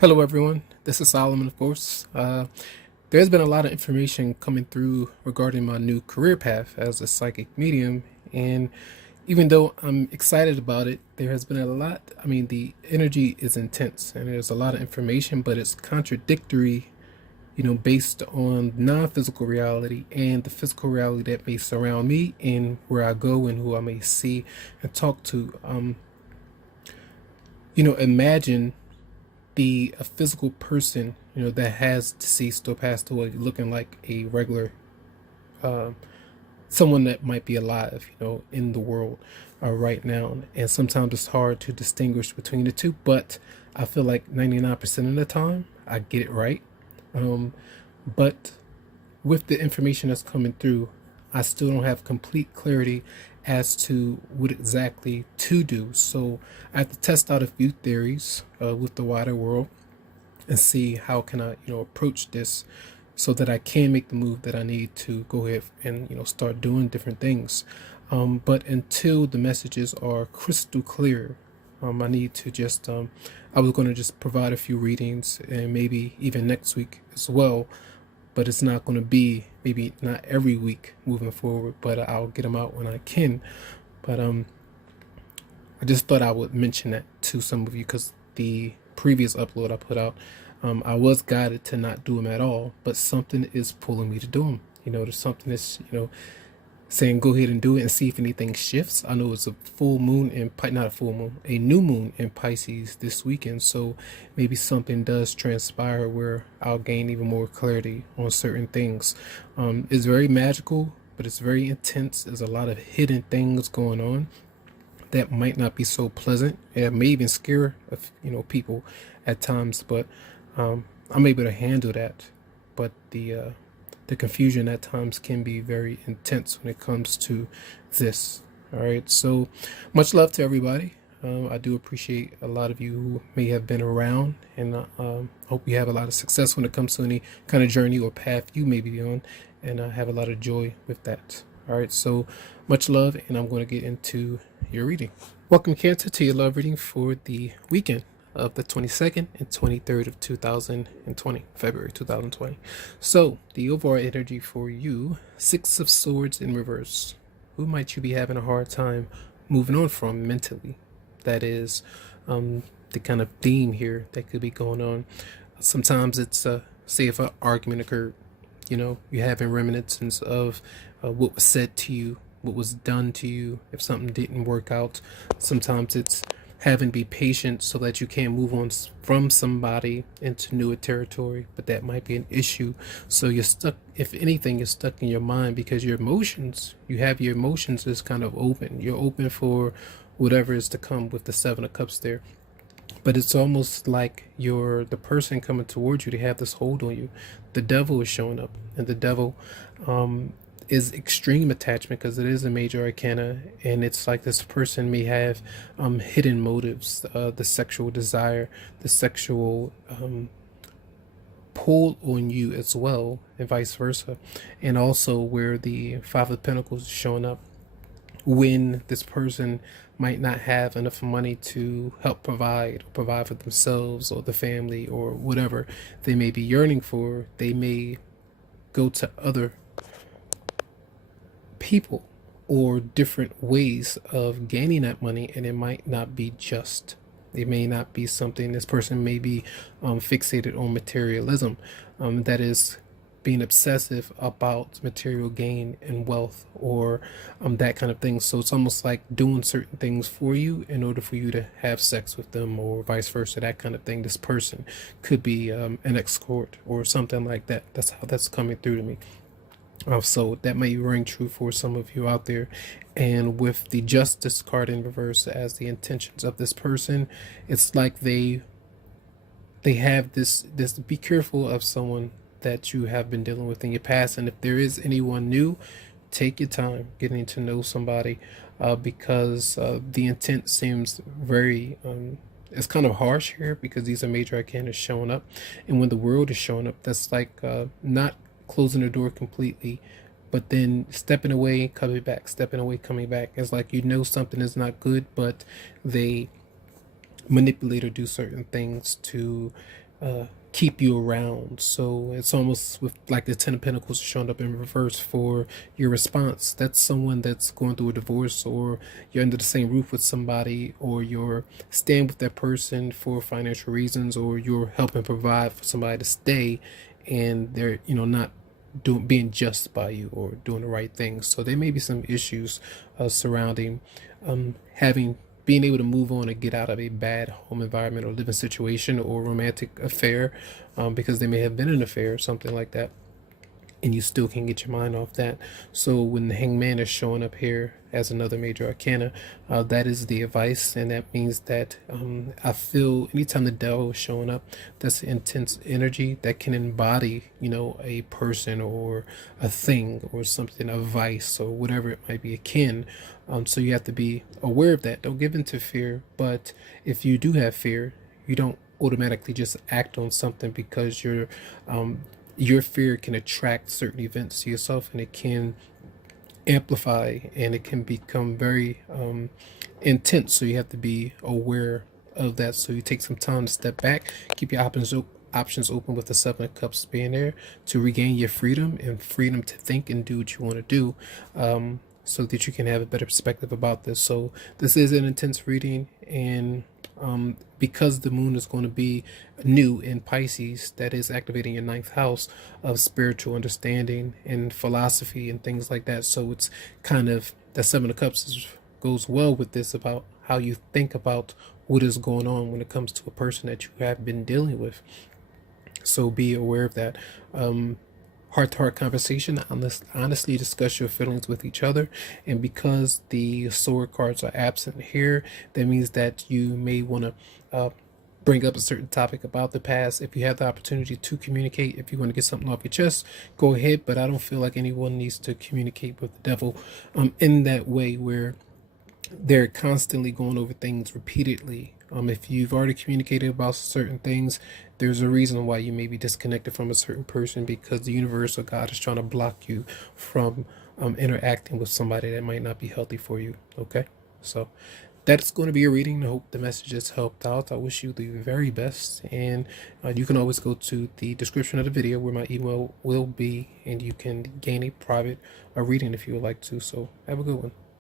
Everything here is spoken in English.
Hello, everyone. This is Solomon, of course. There's been a lot of information coming through regarding my new career path as a psychic medium. And even though I'm excited about it, there has been a lot. I mean, the energy is intense and there's a lot of information, but it's contradictory, based on non physical reality and the physical reality that may surround me and where I go and who I may see and talk to. Imagine a physical person, that has deceased or passed away, looking like a regular, uh, someone that might be alive, in the world right now. And sometimes it's hard to distinguish between the two, but I feel like 99% of the time I get it right. But with the information that's coming through, I still don't have complete clarity as to what exactly to do. So I have to test out a few theories with the wider world and see how can I, approach this so that I can make the move that I need to go ahead and, start doing different things. But until the messages are crystal clear, I need to just, I was going to just provide a few readings and maybe even next week as well, but it's not going to be, maybe not every week moving forward, but I'll get them out when I can. But I just thought I would mention that to some of you because the previous upload I put out, I was guided to not do them at all, but something is pulling me to do them. There's something that's, saying go ahead and do it and see if anything shifts. I know it's a full moon in not a full moon, a new moon in Pisces this weekend, so maybe something does transpire where I'll gain even more clarity on certain things. It's very magical, but it's very intense. There's a lot of hidden things going on that might not be so pleasant. It may even scare people at times, but I'm able to handle that. But the confusion at times can be very intense when it comes to this. All right, so much love to everybody. I do appreciate a lot of you who may have been around, and hope you have a lot of success when it comes to any kind of journey or path you may be on, and I have a lot of joy with that. All right, so much love, and I'm going to get into your reading. Welcome, Cancer, to your love reading for the weekend of the 22nd and 23rd of 2020, February 2020. So the overall energy for you: Six of Swords in reverse. Who might you be having a hard time moving on from mentally? That is the kind of theme here that could be going on. Sometimes it's say if an argument occurred, you're having reminiscence of what was said to you, what was done to you, if something didn't work out. Sometimes it's having to be patient so that you can move on from somebody into newer territory, but that might be an issue. So you're stuck, if anything, you're stuck in your mind because you have your emotions is kind of open. You're open for whatever is to come with the Seven of Cups there. But it's almost like you're the person coming towards you to have this hold on you. The devil is showing up, and the devil is extreme attachment because it is a major arcana, and it's like this person may have hidden motives, the sexual desire, the sexual pull on you as well, and vice versa. And also where the Five of Pentacles is showing up, when this person might not have enough money to help provide for themselves or the family or whatever they may be yearning for, they may go to other people or different ways of gaining that money, and it might not be just. It may not be something. This person may be fixated on materialism, that is being obsessive about material gain and wealth, or that kind of thing. So it's almost like doing certain things for you in order for you to have sex with them, or vice versa, that kind of thing. This person could be an escort or something like that. That's how that's coming through to me. So that may ring true for some of you out there. And with the Justice card in reverse as the intentions of this person, it's like they have this be careful of someone that you have been dealing with in your past. And if there is anyone new, take your time getting to know somebody, because the intent seems very it's kind of harsh here because these are major arcana showing up, and when the world is showing up, that's like not closing the door completely, but then stepping away, coming back, stepping away, coming back. It's like something is not good, but they manipulate or do certain things to keep you around. So it's almost with like the Ten of Pentacles showing up in reverse for your response. That's someone that's going through a divorce, or you're under the same roof with somebody, or you're staying with that person for financial reasons, or you're helping provide for somebody to stay, and they're not doing being just by you or doing the right thing. So there may be some issues surrounding having being able to move on and get out of a bad home environment or living situation or romantic affair, because they may have been in an affair or something like that, and you still can't get your mind off that. So when the Hangman is showing up here as another major arcana, that is the advice, and that means that I feel anytime the devil is showing up, that's intense energy that can embody, a person or a thing or something, a vice or whatever it might be akin. So you have to be aware of that. Don't give in to fear, but if you do have fear, you don't automatically just act on something because your fear can attract certain events to yourself, and it can amplify, and it can become very intense. So you have to be aware of that. So you take some time to step back, keep your options open, with the Seven of Cups being there to regain your freedom and freedom to think and do what you want to do, so that you can have a better perspective about this. So this is an intense reading, and because the moon is going to be new in Pisces, that is activating your ninth house of spiritual understanding and philosophy and things like that. So it's kind of the Seven of Cups goes well with this, about how you think about what is going on when it comes to a person that you have been dealing with. So be aware of that. Heart-to-heart conversation, honestly discuss your feelings with each other. And because the sword cards are absent here, that means that you may want to bring up a certain topic about the past. If you have the opportunity to communicate, if you want to get something off your chest, go ahead, but I don't feel like anyone needs to communicate with the devil in that way, where they're constantly going over things repeatedly. If you've already communicated about certain things, there's a reason why you may be disconnected from a certain person, because the universe or God is trying to block you from interacting with somebody that might not be healthy for you. Okay, so that's going to be a reading. I hope the message has helped out. I wish you the very best, and you can always go to the description of the video where my email will be, and you can gain a private reading if you would like to. So have a good one.